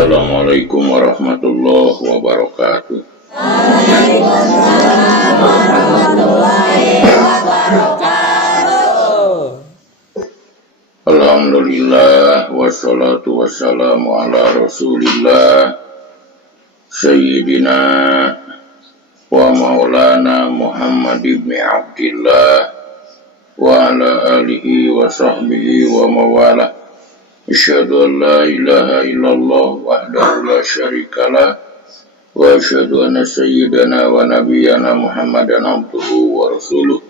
Assalamualaikum warahmatullahi wabarakatuh. Waalaikumsalam warahmatullahi wabarakatuh. Alhamdulillah wassalatu wassalamu ala Rasulillah Sayyidina wa maulana Muhammad ibn Abdillah wa ala alihi wa sahbihi wa mawala. Asyhadu an la ilaha illallah wahdahu la syarikalah wa asyhadu anna sayyidana wa nabiyyana Muhammadan abduhu wa rasuluh.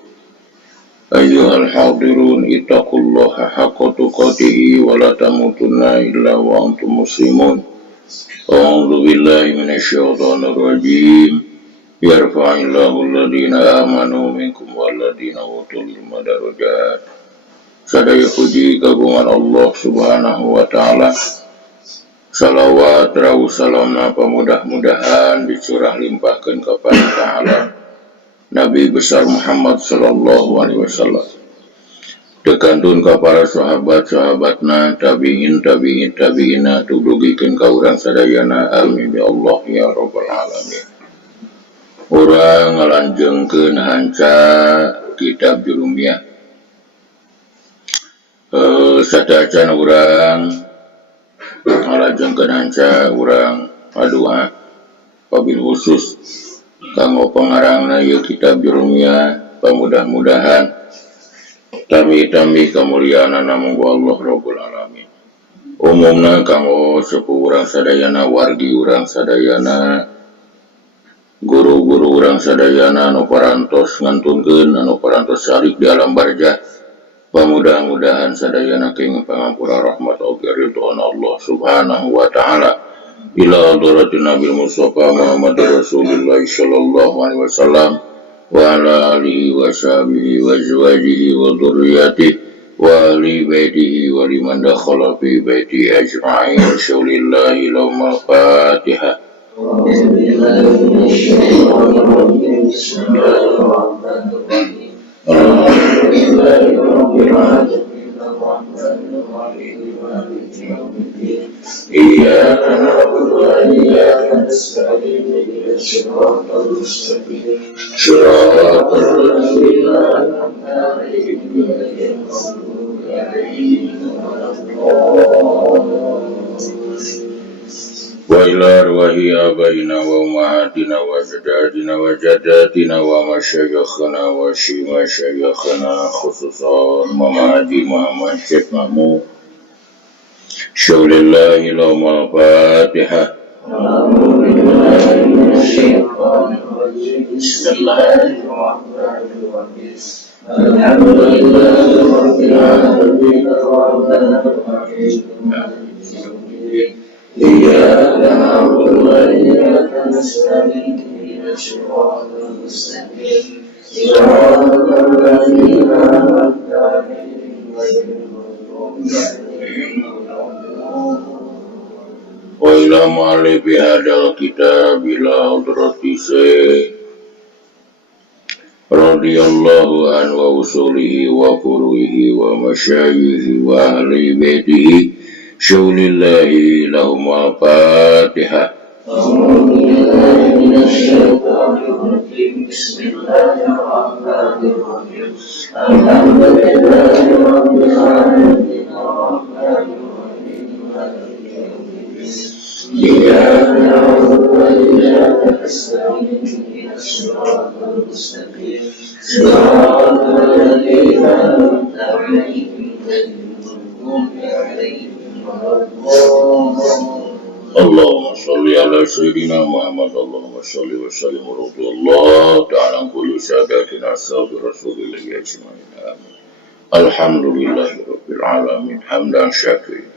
Ayyuhal hadirun ittaqullaha haqqa tuqatih wa la tamutunna illa wa antum muslimun. A'udzu billahi minasyaitonir rajim. Yarfa'illahu alladhina amanu minkum walladhina utul ilma darajat. Sadaya puji kagungan Allah Subhanahu wa ta'ala. Salawat rawu salamna pamudah-mudahan dicurah limpahkan kepada ta'ala Nabi besar Muhammad sallallahu alaihi wasallam. Dekantun ka para sahabat-sahabatna, tabi'ina tudugikeun ka urang sadayana. Amin ya Allah ya rabbal alamin. Urang ngalanjengkeun hanca kitab Jurumiyah. Sadacan urang ngalanjengkeun hanca urang aduha wabil khusus kanggo pengarangna ieu kitab Jurumiyah. Pamudah-mudahan tami kamuliaanna munggu Allah Rabbul Alamin. Umumna kanggo sepuh urang sadayana, wargi urang sadayana, guru-guru urang sadayana anu parantos ngantunkeun, anu parantos salik di alam barzah. Pamudah-mudahan sadayana kenging pangampura rahmat Allah ridwan Allah Subhanahu wa ta'ala ila hadratin Nabi Mustafa Muhammad Rasulullah sallallahu alaihi wasallam wa ala alihi wa sahbihi wa azwajihi wa dzurriyyatihi wa ahli baitihi wa liman dakhala fi baitihi ajma'in. Shaulillahi lahum al-Fatihah. إياك نعبد وإياك نستعين اهدنا الصراط المستقيم صراط الذين أنعمت عليهم غير المغضوب عليهم ولا الضالين. وإلى أرواح آبائنا وأمهاتنا وأجدادنا وجداتنا ومشايخنا ومشايخنا خصوصا مماجي محمد شيخ محمود Shaulillahi lahum al-Fatihah. Bismillahirrahmanirrahim. Alhamdulillahi rabbil alamin arrahmanirrahim maliki yaumiddin. Iyyaka na'budu wa iyyaka nasta'in ihdinas siratal mustaqim siratal ladzina an'amta 'alaihim ghairil maghdubi 'alaihim wa ila ma'alifi hadal kitab ila hadrati Syekh radhiyallahu an wa usulihi wa furu'ihi wa masyayikhi wa ahli baitihi. Shaulillahi lahum al-Fatihah. Bismillahirrahmanirrahim. Alhamdulillahi rabbil alamin إياك نعبد وإياك نستعين اهدنا الصراط المستقيم صراط الذين أنعمت عليهم غير المغضوب عليهم ولا الضالين. اللهم صل على سيدنا محمد. اللهم صل وسلم ورضي الله تعالى عن كل ساداتنا أصحاب رسول الله أجمعين. آمين. الحمد لله رب العالمين حمدا شاكرا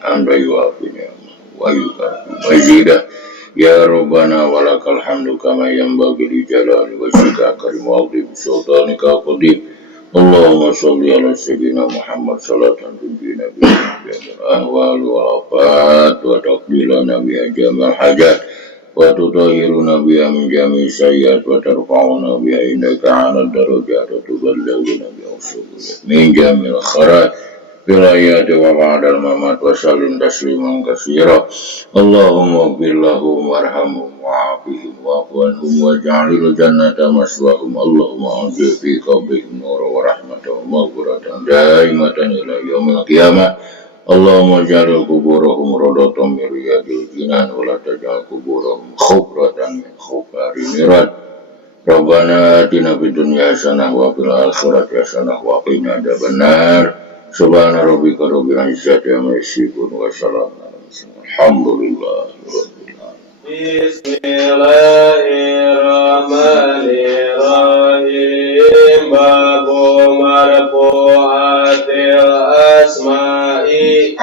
حمدا يوافي نعمه ويكافئ مزيدا. يا ربنا ولك الحمد كما ينبغي لجلال وجهك كريم وعظيم سلطانك القديم. اللهم صل على سيدنا محمد صلاة تنجينا بها من الأهوال والآفات وتقضي لنا بها جميع الحاجات وتطهرنا بها من جميع السيئات وترفعنا بها عندك أعلى الدرجات وتبلغنا بها من جميع الخيرات filayati wa ba'dal mamat wa salim tasliman katsira. Allahumma ighfir lahum warhamhum wa'afihim wa'fu anhum waj'alil jannata maswahum. Allahumma anzil fi qabrihim nura wa rahmatan wa maghfiratan daimatan ila yaumil qiyamah. Allahumma ja'al kuburahum rawdatan min riyadil jinan wa la taj'al kuburahum khubratan min khubari niran. Rabbana atina fid dunya hasanah wa fil akhirati hasanah wa qina adzabannar. Subhana rabbika rabbil izzati amma yasifun wa salamun alal mursalin. Alhamdulillahi rabbil alamin. Bismillahirrahmanirrahim. Babu marfu'atil asma'i.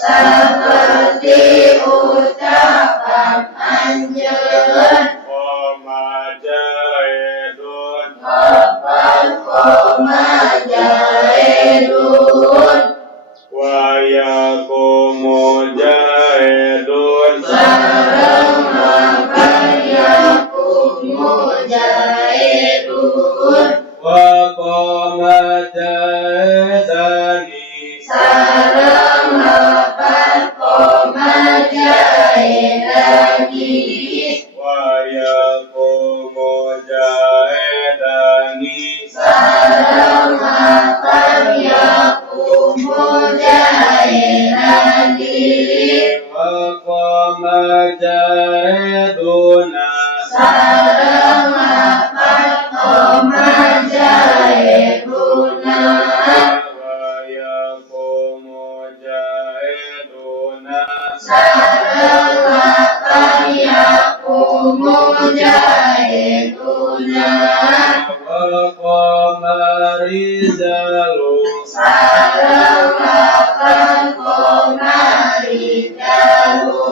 Seperti ucapan sareng yakumul jahiluna wal qamari zalu sareng komari jalu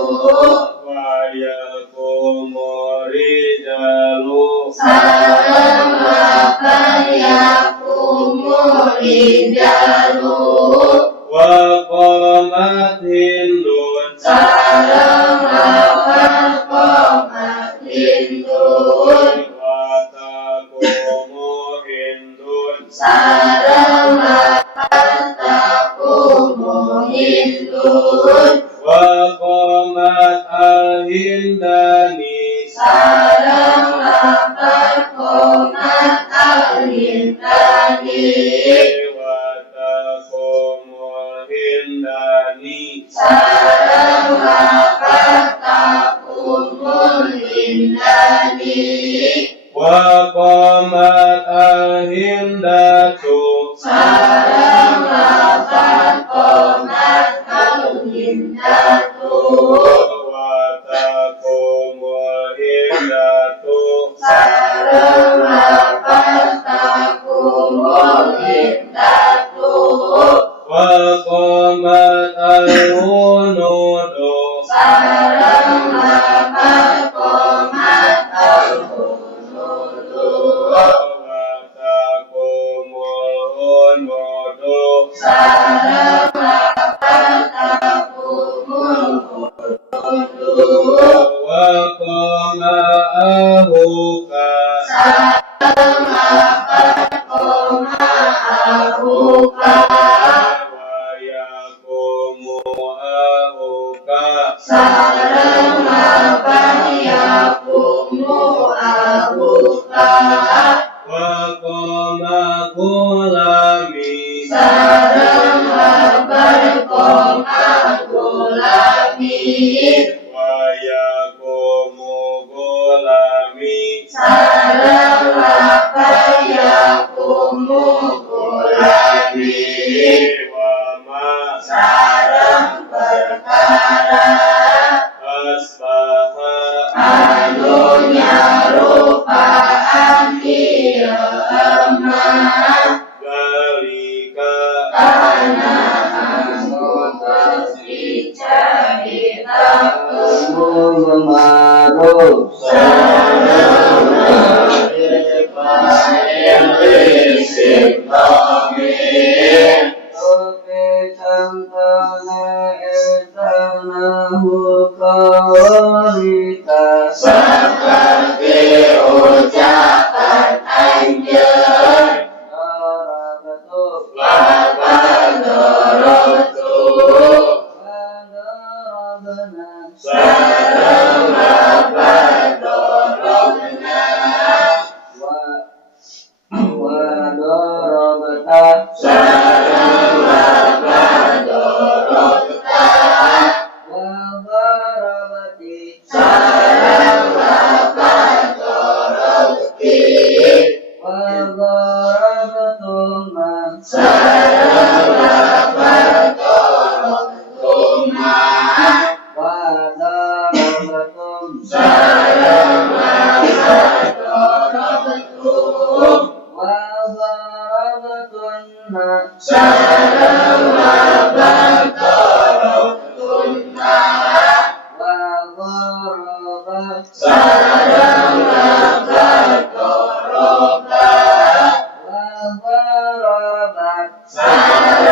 wa yakumuri jalu sareng yakumul jalu wa qamat hindun sareng komat lindun wa taqumu hindun sareng takumu hindun wa qamat ahindani sareng komat alintani wa taqumu hindani sareng takumul lindani wa qamat ahindatu sareng komat alindatu wa taqumu hindatu sareng takumul lindatu wa qamat alhunudu sareng komat alhunudu wa taqumu hunudu sareng takumul hunudu wa qama ahuka sareng ahuka wa yaqumu ahuka sareng yakumu ahuka wa qama gulami sareng gulami wa yaqumu gulami sareng yakumu gulami wa ma sareng perkara asbaha anu nyarupaan ieu emak galika kana anu geus dicaritakeun seperti ucapan anjeun labadorotu sareng labadorobna sareng labadorobta sareng labadorobti sareng labadorobtuma sareng labadorobtum sareng labadorobtunna sareng labadoroba sareng labadoroba sareng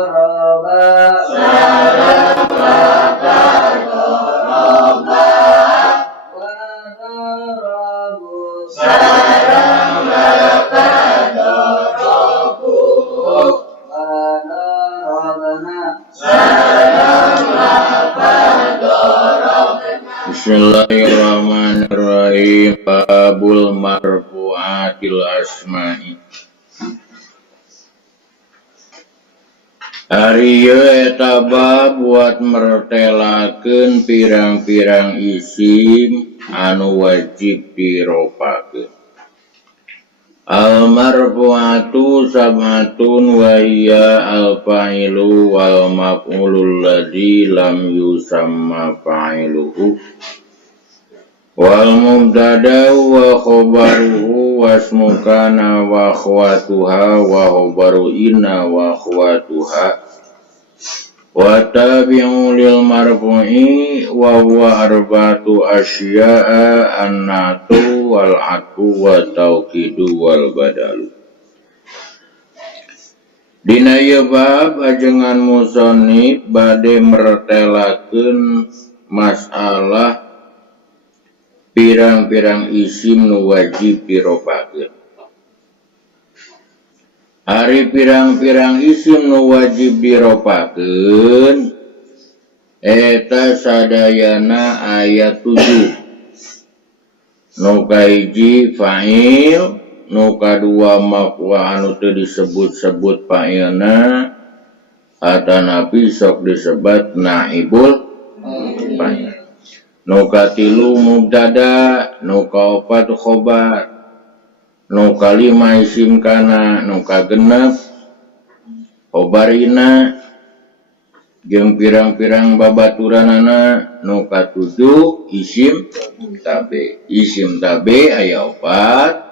labadoroba sareng labadorobu sareng labadorobna Bismillahirrahmanirrahim. Babul marfu'atil asma'i. Ari ieu eta bab buat mertelakeun pirang-pirang isim anu wajib diropakeun. Al marfu'atu sab'atun wa hiya al fa'ilu wal maf'ulul ladzi lam yusamma fa'iluhu wal mubtada wa khabaruhu wasmu kana wa akhwatuha wa khabaru inna wa akhwatuha wa tabi'u lil marfu'i wa huwa arba'atu asya'a an-natu wal atfu wa tauqidu wal badalu. Dina ieu bab ajengan musannif bade mertelakeun masalah pirang-pirang isim nu wajib diropakeun. Ari pirang-pirang isim nu wajib diropakeun eta sadayana ayat 7. Nu kahiji fa'il, nu kadua maf'ul anu teu disebut-sebut fa'ilna atanapi sok disebut naibul fa'il. Nu katilu mubtada, nu kaopat khobar, nu kalima isim kana, nu kagenep khobarina jeung pirang-pirang babaturanana, nu katujuh isim tabe. Isim tabe aya 4,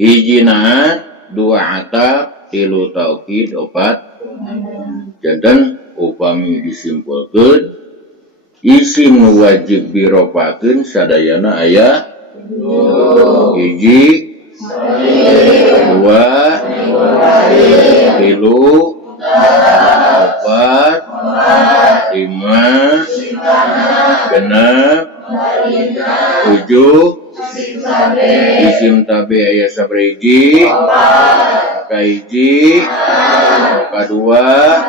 hiji naat, 2 ataf, 3 taukid, 4 janten. Upami disimpulkeun isim nu wajib diropakeun sadayana aya hiji, 2, 3, 4, 5, 6, 7. Isim tabe aya sabriji, kahiji, kadua,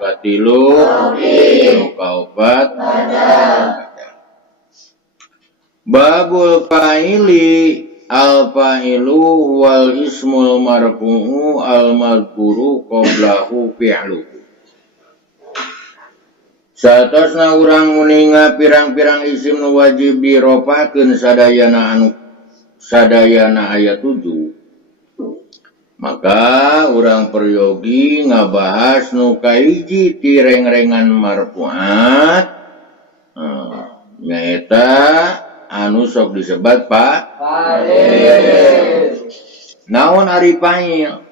katilu, kaopat. Babul fa'ili al fa'ilu wal ismul marfu'u al mazkuru qablahu fi'luhu. Satasna urang muninga pirang-pirang isim nu wajib diropakeun sadayana ayat 7. Maka urang peryogi ngabahas nu kahiji ti reng-rengan marfu'at nyaeta anu sok disebat fa'il. Naon ari fa'il?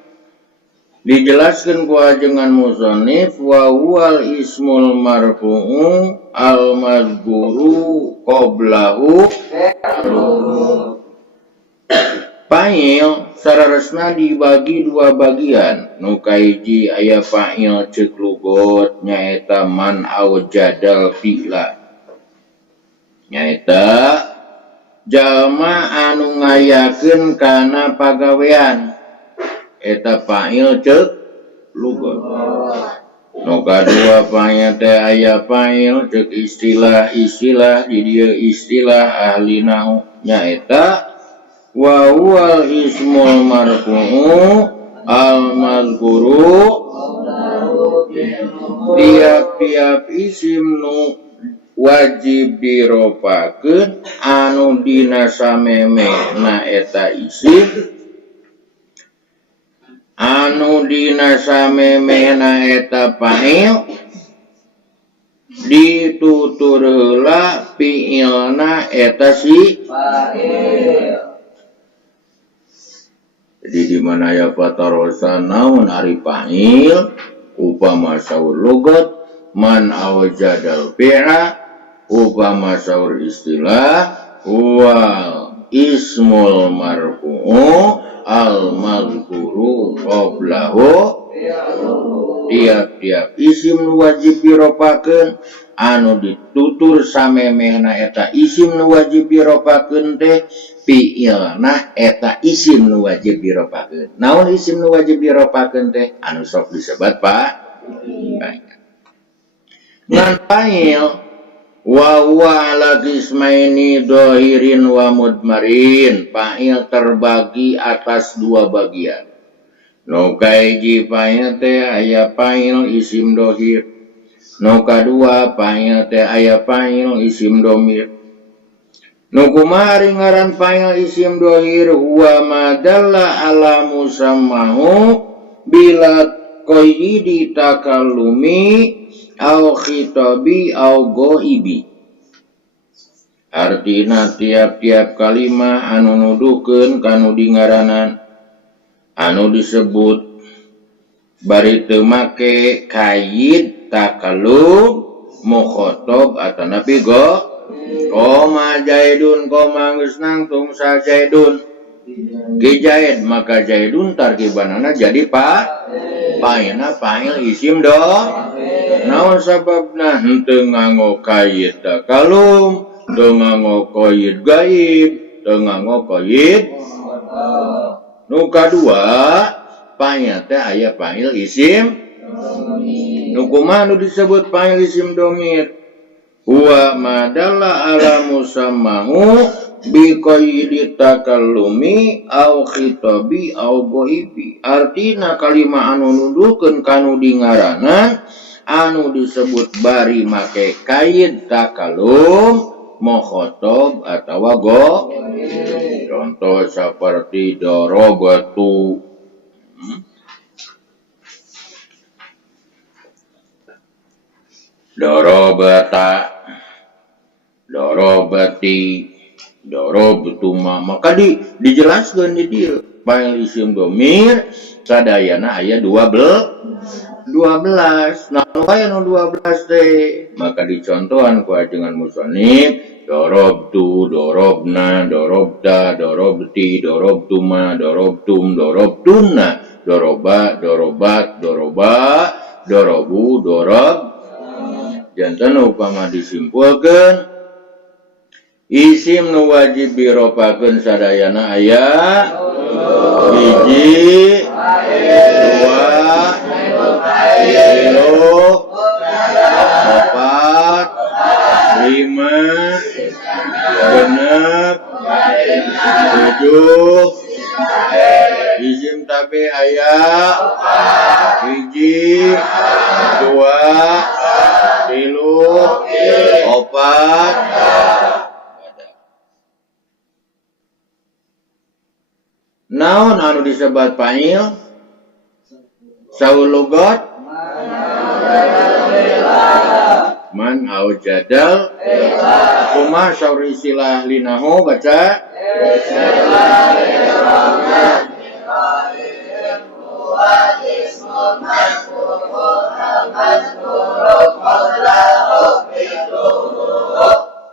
Dijelaskeun ku ajengan musannif wa huwal ismul marfu'u al mazkuru qablahu. Fa'il sararesna dibagi 2 bagian. Nu kahiji aya fa'il ceuk lugot nyaeta man aujadal fi'la. Nyaeta jalma anu ngayakeun kana pagawean. Eta fa'il ceuk lugot. Nu kadua fa'il teh aya fa'il ceuk istilah di dieu istilah ahli nahwu nyaeta wa huwal ismul marfu'u al mazkuru. Tiap-tiap isim nu wajib diropakeun anu dina samemehna eta isim, anu dina samemehna eta fa'il, ditutur heula fi'ilna eta si fa'il. Jadi di mana ya fatarosan naun ari fa'il upama saur lugat man awjadal fi'la upama saur istilah wal ismul marfu'u al mazkuru qablahu. Tiap-tiap isim nu wajib diropakeun anu ditutur samemehna eta isim nu wajib diropakeun teh fi'ilna eta isim nu wajib diropakeun. Naon isim nu wajib diropakeun teh anu sok disebat ngan fa'il wa huwa ala qismaini dhahirin wa mudmarin. Fa'il terbagi atas 2 bagian. Nu kahiji fa'il teh aya fa'il isim dhahir. Nu kadua fa'il teh aya fa'il isim dhamir. Nukumari ngaran fa'il isim dohir huwa madalla ala musammahu bila qayyidi takallumi au khitabi au ghaibi. Artina tiap-tiap kalimah anu nuduhkeun kanu dingaranan anu disebut bari teu make qayyid takallum mukhatab atanapi koma jaidun koma geus nangtung sa jaidun gejaid maka jaidun tarkibanana jadi paina fa'il isim do naon sababna henteu nganggo qayyid takallum teu nganggo qayyid gaib teu nganggo qayyid nu kadua fa'il teh aya fa'il isim nu kumaha nu disebut fa'il isim domir huwa madalla ala musammahu bi qayyidi takallumi au khitabi au ghaibi. Artina kalimah anu nuduhkeun kanu dingaranan anu disebut bari make qayyid takallum mukhatab atawa contoh seperti darabatu darabata darabati darabtuma maka dijelaskan di dia fa'il isim domir sadayana aya 12 nah aya nu 12 teh maka dicontohan ku ajengan musannif darabtu darabna darabta darabti darabtuma darabtum darabtunna daraba darabat daraba darabu darab jantan upama disimpulkeun isim nu wajib diropakeun sadayana aya hiji dua tilu opat lima genep tujuh isim tabe aya hiji dua tilu opat naon anu disebut fa'il saul lugat man au jadal kumaha saur istilah linahu baca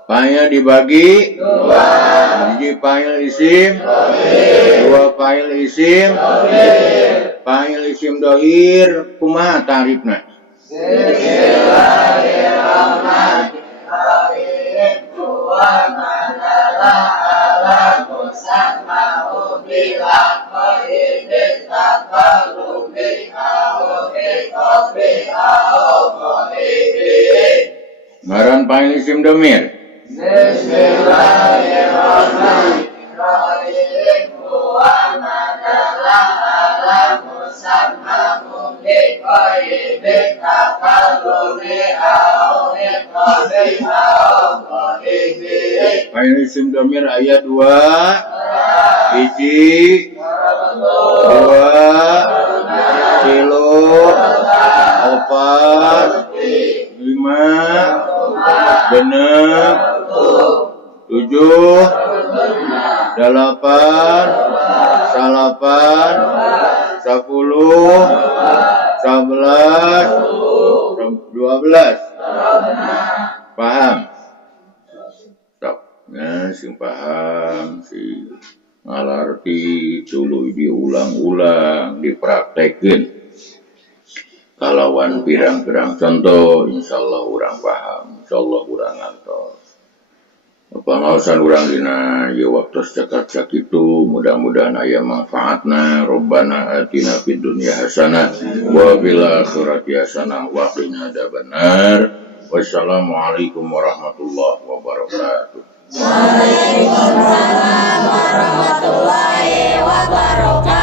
fa'il dibagi hiji fa'il isim dua fa'il isim fa'il isim dohir kumaha tarifna ngaran fa'il isim domir Bismillahirrahmanirrahim wa madalla ala musammahu bi qayyid takallumi au iqabi au qadibi fa'il isim domir ayat 2 hiji dua tilu opat lima genep tujuh delapan salapan 10 11 12 paham? Stop. Nah, sing paham si ngalarti tuluy diulang-ulang dipraktekin kalawan pirang-pirang contoh insyaallah urang paham insyaallah urang ngantos pangaosan urang dina ieu waktu cekak itu mudah-mudahan aya manfaatna Rabbana atina fid dunya hasanah wa fil akhirati hasanah wa qina adzabannar wassalamualaikum warahmatullahi wabarakatuh. Waalaikumsalam warahmatullahi wabarakatuh.